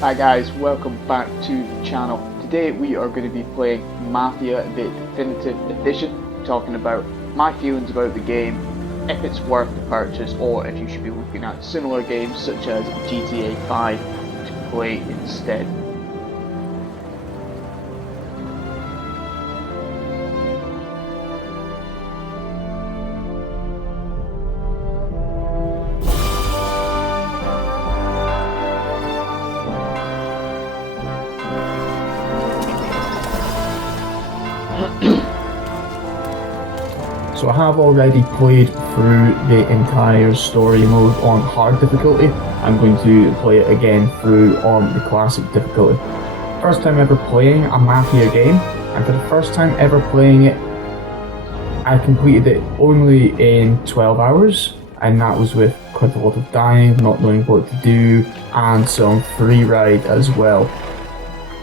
Hi guys, welcome back to the channel. Today we are going to be playing Mafia the Definitive Edition, talking about my feelings about the game, if it's worth the purchase or if you should be looking at similar games such as GTA 5 to play instead. So I have already played through the entire story mode on hard difficulty. I'm going to play it again through on the classic difficulty. First time ever playing a Mafia game, and for the first time ever playing it, I completed it only in 12 hours, and that was with quite a lot of dying, not knowing what to do, and some free ride as well.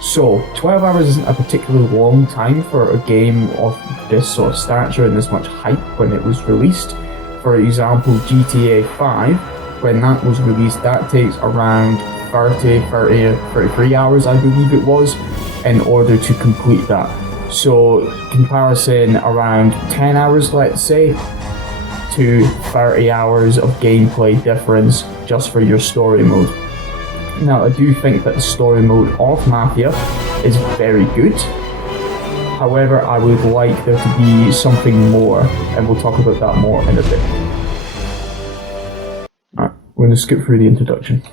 So, 12 hours isn't a particularly long time for a game of this sort of stature and this much hype when it was released. For example, GTA 5, when that was released, that takes around 33 hours, I believe it was, in order to complete that. So, comparison around 10 hours, let's say, to 30 hours of gameplay difference just for your story mode. Now, I do think that the story mode of Mafia is very good. However, I would like there to be something more, and we'll talk about that more in a bit. Alright, we're going to skip through the introduction.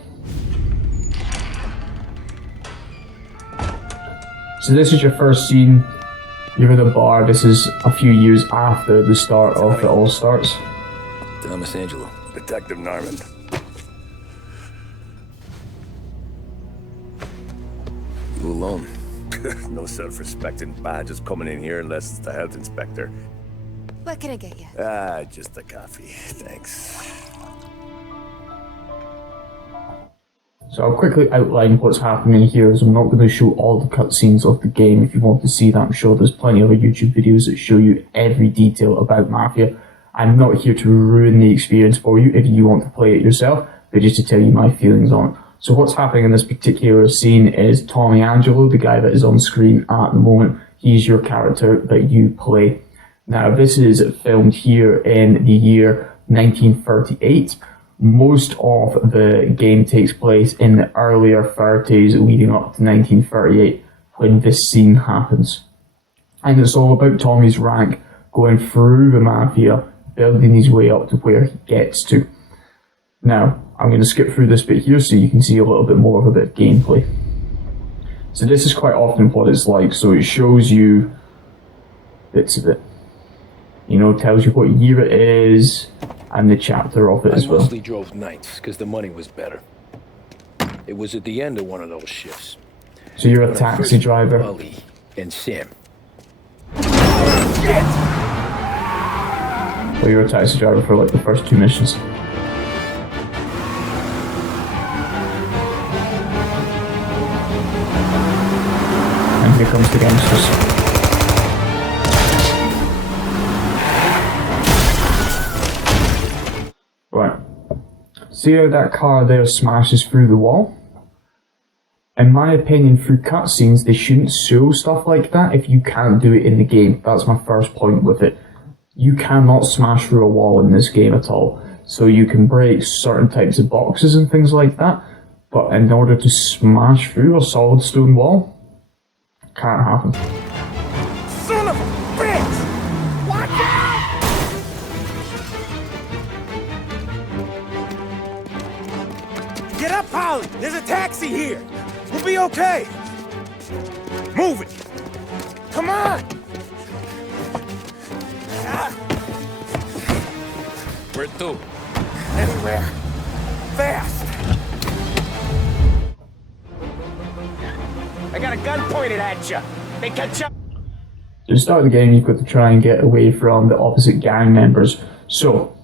So this is your first scene. You're in a bar. This is a few years after the start of It All Starts. Thomas Angelo, Detective Narman. You alone? No self-respecting badges coming in here unless it's the health inspector. What can I get you? Just a coffee, thanks. So I'll quickly outline what's happening here, as I'm not going to show all the cutscenes of the game. If you want to see that, I'm sure there's plenty of other YouTube videos that show you every detail about Mafia. I'm not here to ruin the experience for you if you want to play it yourself, but just to tell you my feelings on it. So what's happening in this particular scene is Tommy Angelo, the guy that is on screen at the moment. He's your character that you play. Now, this is filmed here in the year 1938. Most of the game takes place in the earlier 30s leading up to 1938 when this scene happens. And it's all about Tommy's rank going through the Mafia, building his way up to where he gets to. Now, I'm going to skip through this bit here so you can see a little bit more of a bit of gameplay. So this is quite often what it's like, so it shows you bits of it. You know, tells you what year it is, and the chapter of it as well. I mostly drove nights, because the money was better. It was at the end of one of those shifts. So you're a taxi driver. Ali and Sam. Or you're a taxi driver for like the first 2 missions. And here comes the gangsters. Right. See how that car there smashes through the wall? In my opinion, through cutscenes, they shouldn't show stuff like that if you can't do it in the game. That's my first point with it. You cannot smash through a wall in this game at all. So you can break certain types of boxes and things like that, but in order to smash through a solid stone wall, can't happen. Son of a bitch! Watch out! Get up, Polly! There's a taxi here! We'll be okay! Move it! Come on! Where to? Anywhere. Fast! I got a gun pointed at you. They catch up. So to start the game, you've got to try and get away from the opposite gang members. So,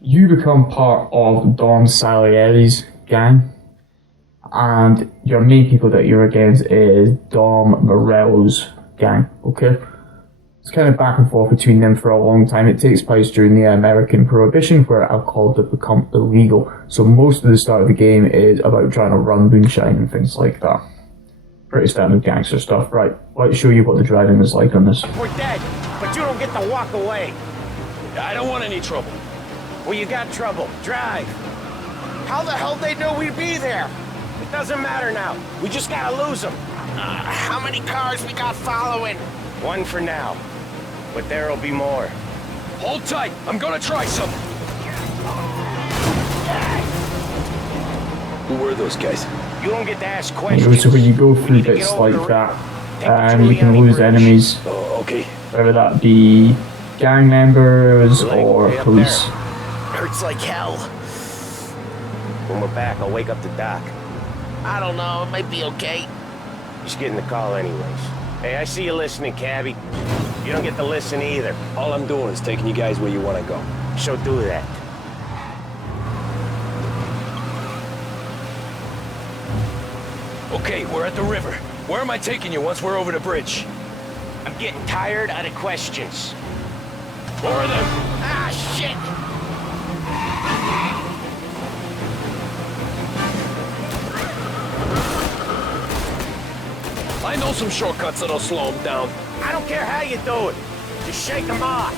you become part of Don Salieri's gang, and your main people that you're against is Dom Morello's gang, okay? It's kind of back and forth between them for a long time. It takes place during the American Prohibition, where alcohol did become illegal. So most of the start of the game is about trying to run moonshine and things like that. Pretty standard gangster stuff. Right, let's show you what the driving is like on this. We're dead, but you don't get to walk away. I don't want any trouble. Well, you got trouble. Drive. How the hell they know we'd be there? It doesn't matter now. We just gotta lose them. How many cars we got following? One for now, but there'll be more. Hold tight. I'm gonna try something. Who were those guys? You don't get to ask Anyway, questions. so when you go We through need to bits get over like the that, you can lose enemies, Oh, okay. whether that be gang members or way up police. there. Hurts like hell. When we're back, I'll wake up the doc. I don't know, it might be okay. Just getting the call anyways. Hey, I see you listening, cabbie. You don't get to listen either. All I'm doing is taking you guys where you want to go. So do that. Okay, we're at the river. Where am I taking you once we're over the bridge? I'm getting tired of the questions. Where are them? Ah, shit! I know some shortcuts that'll slow them down. I don't care how you do it. Just shake them off.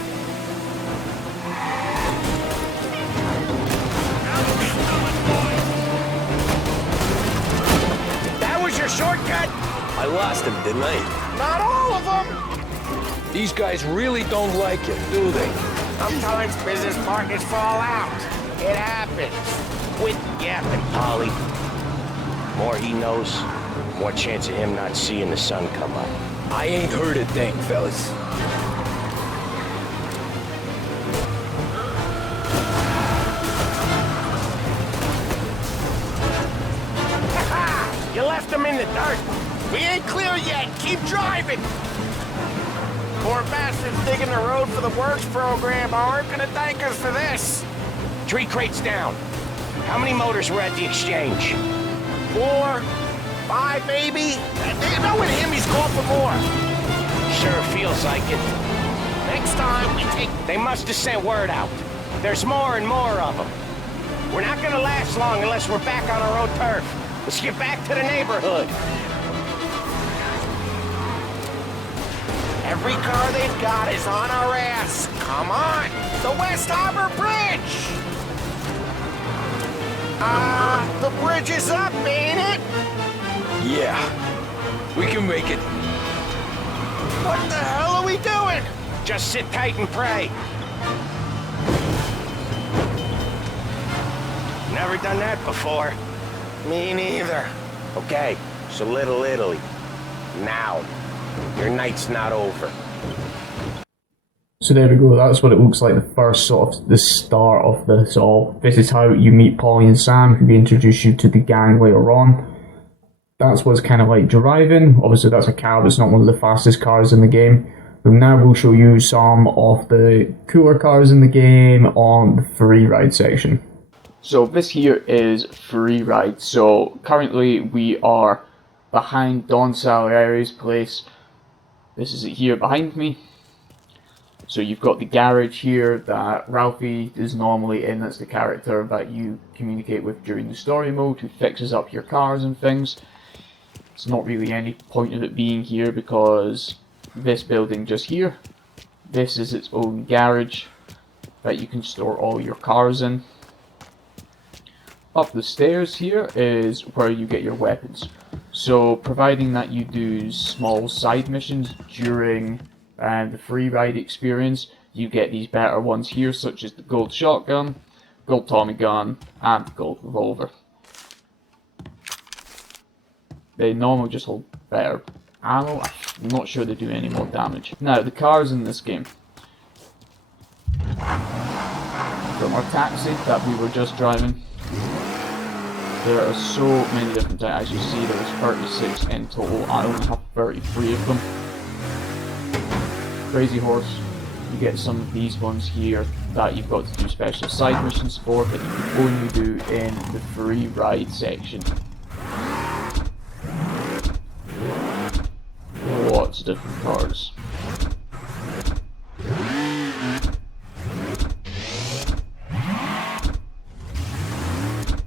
That was your shortcut? I lost him, didn't I? Not all of them. These guys really don't like it, do they? Sometimes business partners fall out. It happens. Quit yapping, Polly. More he knows, more chance of him not seeing the sun come up. I ain't heard a thing, fellas. You left them in the dirt. We ain't clear yet. Keep driving. Poor bastards digging the road for the works program aren't gonna thank us for this. 3 crates down. How many motors were at the exchange? 4, 5 maybe? You know with him he's going for more. Sure feels like it. Next time we take... They must have sent word out. There's more and more of them. We're not gonna last long unless we're back on our own turf. Let's get back to the neighborhood. Every car they've got is on our ass. Come on! The West Harbor Bridge! The bridge is up, ain't it? Yeah, we can make it. What the hell are we doing? Just sit tight and pray. Never done that before. Me neither. Okay, so Little Italy. Now. Your night's not over. So there we go, that's what it looks like, the first sort of, the start of this all. This is how you meet Polly and Sam, who introduce you to the gang later on. That's what's kind of like driving. Obviously that's a car, but it's not one of the fastest cars in the game. But now we'll show you some of the cooler cars in the game on the free ride section. So this here is free ride. So currently we are behind Don Salari's place. This is it here behind me. So you've got the garage here that Ralphie is normally in. That's the character that you communicate with during the story mode, who fixes up your cars and things. It's not really any point of it being here because this building just here, this is its own garage that you can store all your cars in. Up the stairs here is where you get your weapons. So providing that you do small side missions during the free ride experience, you get these better ones here, such as the gold shotgun, gold Tommy gun, and the gold revolver. They normally just hold better ammo. I'm not sure they do any more damage. Now, the cars in this game. From our taxi that we were just driving, there are so many different types. As you see, there was 36 in total. I only have 33 of them. Crazy Horse, you get some of these ones here that you've got to do special side missions for that you can only do in the free ride section. Lots of different cars.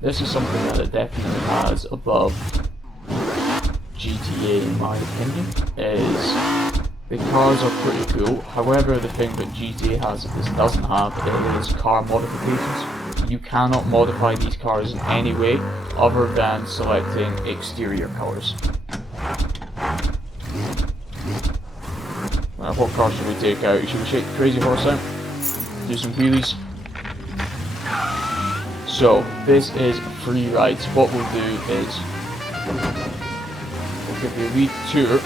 this is something that it definitely has above GTA in my opinion, is the cars are pretty cool. However, the thing that GTA has that this doesn't have is car modifications. You cannot modify these cars in any way other than selecting exterior colours. What car should we take out? Should we shake the Crazy Horse out? Do some wheelies. So, this is free rides. What we'll do is we'll give you a wee tour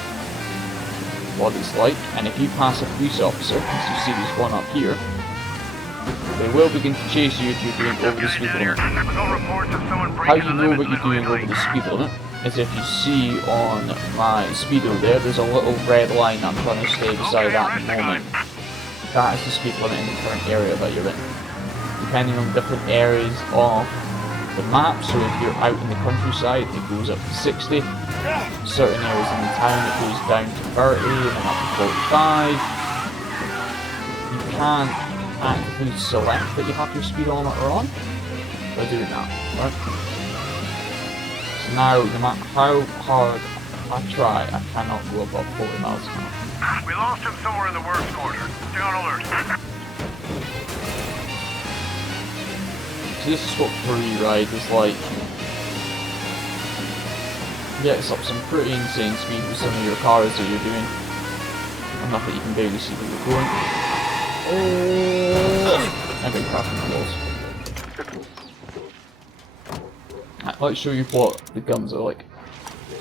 what it's like, and if you pass a police officer, as you see there's one up here, they will begin to chase you if you're doing over the speed limit. How you know what you're doing over the speed limit is if you see on my speedo there's a little red line I'm trying to stay beside at the moment. That is the speed limit in the current area that you're in. Depending on different areas of the map, so if you're out in the countryside it goes up to 60, certain areas in the town it goes down to 30 and then up to 45. You can actively select that you have your speedometer on by doing that, right? So now, no matter how hard I try, I cannot go above 40 miles an hour. We lost him somewhere in the works quarter. Stay on alert. So this is what free ride is like. Gets up some pretty insane speed with some of your cars that you're doing. Enough that you can barely see where you're going. Oh! I've been crashing the walls. Right, let's show you what the guns are like.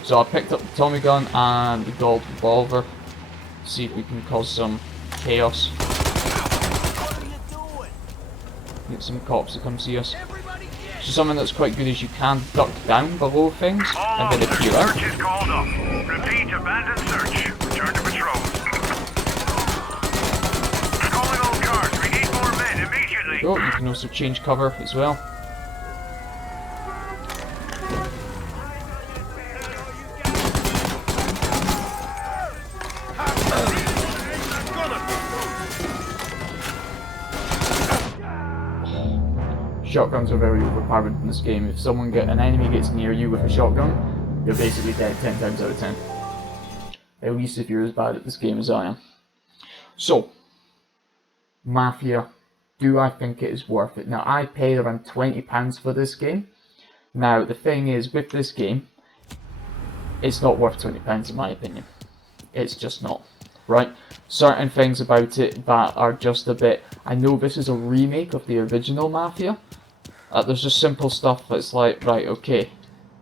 So I picked up the Tommy gun and the gold revolver. See if we can cause some chaos. Get some cops to come see us. So something that's quite good is you can duck down below things and then appear out. Search is called off. Repeat, abandoned search. Return to patrol. Calling all cars. We need more men immediately. Oh, you can also change cover as well. Shotguns are very overpowered in this game. If an enemy gets near you with a shotgun, you're basically dead 10 times out of 10. At least if you're as bad at this game as I am. So, Mafia, do I think it is worth it? Now, I paid around £20 for this game. Now, the thing is, with this game, it's not worth £20 in my opinion. It's just not, right? Certain things about it that are just a bit... I know this is a remake of the original Mafia. There's just simple stuff that's like, right, okay,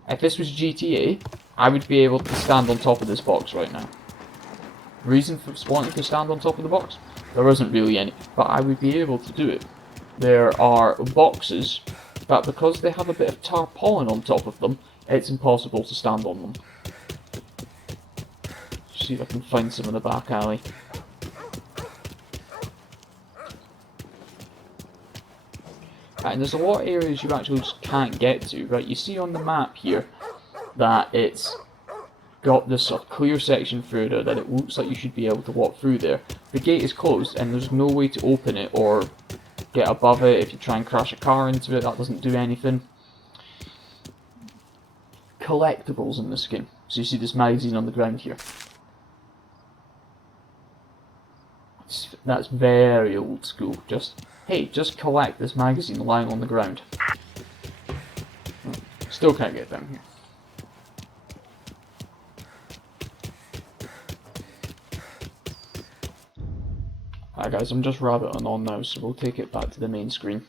if this was GTA, I would be able to stand on top of this box right now. Reason for wanting to stand on top of the box? There isn't really any, but I would be able to do it. There are boxes that, because they have a bit of tarpaulin on top of them, it's impossible to stand on them. See if I can find some in the back alley. And there's a lot of areas you actually just can't get to, right? You see on the map here that it's got this sort of clear section through there that it looks like you should be able to walk through there. The gate is closed and there's no way to open it or get above it. If you try and crash a car into it, that doesn't do anything. Collectibles in this game. So you see this magazine on the ground here. That's very old school. Hey, just collect this magazine lying on the ground. Still can't get down here. Alright guys, I'm just rabbiting on now, so we'll take it back to the main screen.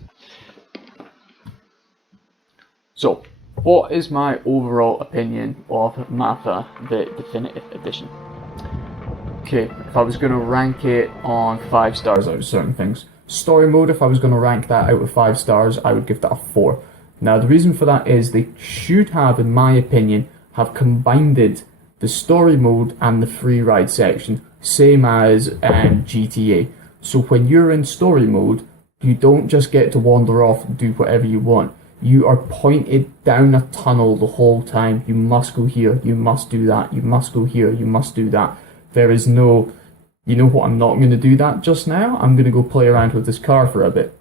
So, what is my overall opinion of MAFIA the Definitive Edition? Okay, if I was going to rank it on 5 stars out of certain things. Story mode, if I was going to rank that out of 5 stars, I would give that a 4. Now, the reason for that is they should have, in my opinion, have combined the story mode and the free ride section, same as GTA. So when you're in story mode, you don't just get to wander off and do whatever you want. You are pointed down a tunnel the whole time. You must go here, you must do that, you must go here, you must do that. There is no... You know what, I'm not going to do that just now. I'm going to go play around with this car for a bit.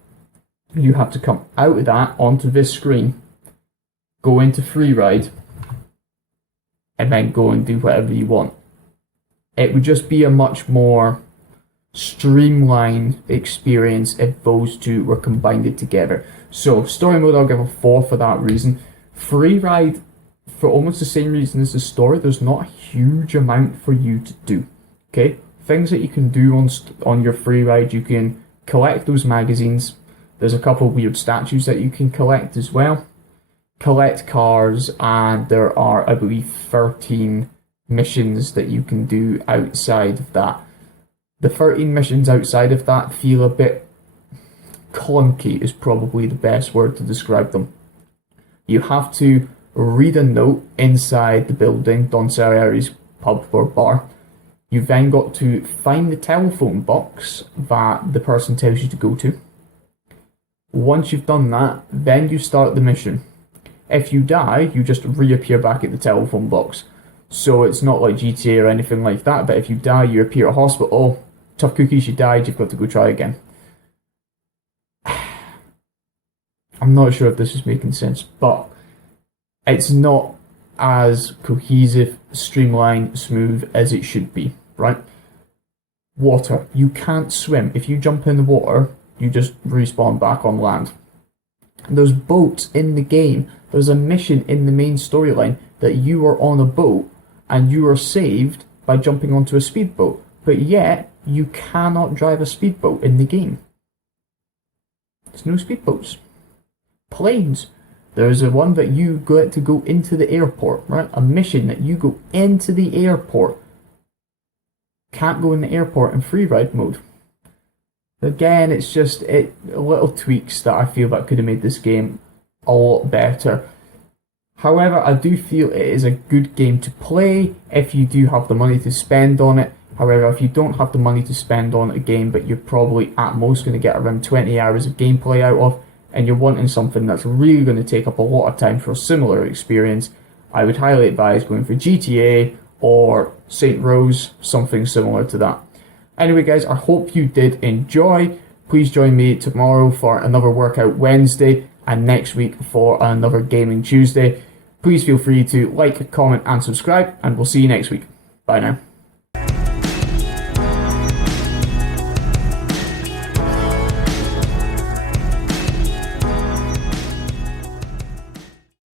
You have to come out of that onto this screen go into free ride, and then go and do whatever you want. It would just be a much more streamlined experience if those two were combined together. So story mode, I'll give a 4 for that reason. Free ride, for almost the same reason as the story, there's not a huge amount for you to do. Okay, things that you can do on your free ride, you can collect those magazines. There's a couple of weird statues that you can collect as well. Collect cars, and there are, I believe, 13 missions that you can do outside of that. The 13 missions outside of that feel a bit clunky, is probably the best word to describe them. You have to read a note inside the building, Don Salieri's pub or bar. You've then got to find the telephone box that the person tells you to go to. Once you've done that, then you start the mission. If you die, you just reappear back at the telephone box. So it's not like GTA or anything like that, but if you die, you appear at hospital. Oh, tough cookies, you died, you've got to go try again. I'm not sure if this is making sense, but it's not as cohesive, streamlined, smooth as it should be, right? Water. You can't swim. If you jump in the water, you just respawn back on land. There's boats in the game. There's a mission in the main storyline that you are on a boat and you are saved by jumping onto a speedboat, but yet you cannot drive a speedboat in the game. There's no speedboats. Planes. There's a one that you get to go into the airport, right? A mission that you go into the airport. Can't go in the airport in free ride mode. Again, it's just little tweaks that I feel that could have made this game a lot better. However, I do feel it is a good game to play if you do have the money to spend on it. However, if you don't have the money to spend on a game, but you're probably at most going to get around 20 hours of gameplay out of, and you're wanting something that's really going to take up a lot of time for a similar experience, I would highly advise going for GTA or St. Rose, something similar to that. Anyway guys, I hope you did enjoy. Please join me tomorrow for another Workout Wednesday and next week for another Gaming Tuesday. Please feel free to like, comment and subscribe, and we'll see you next week. Bye now.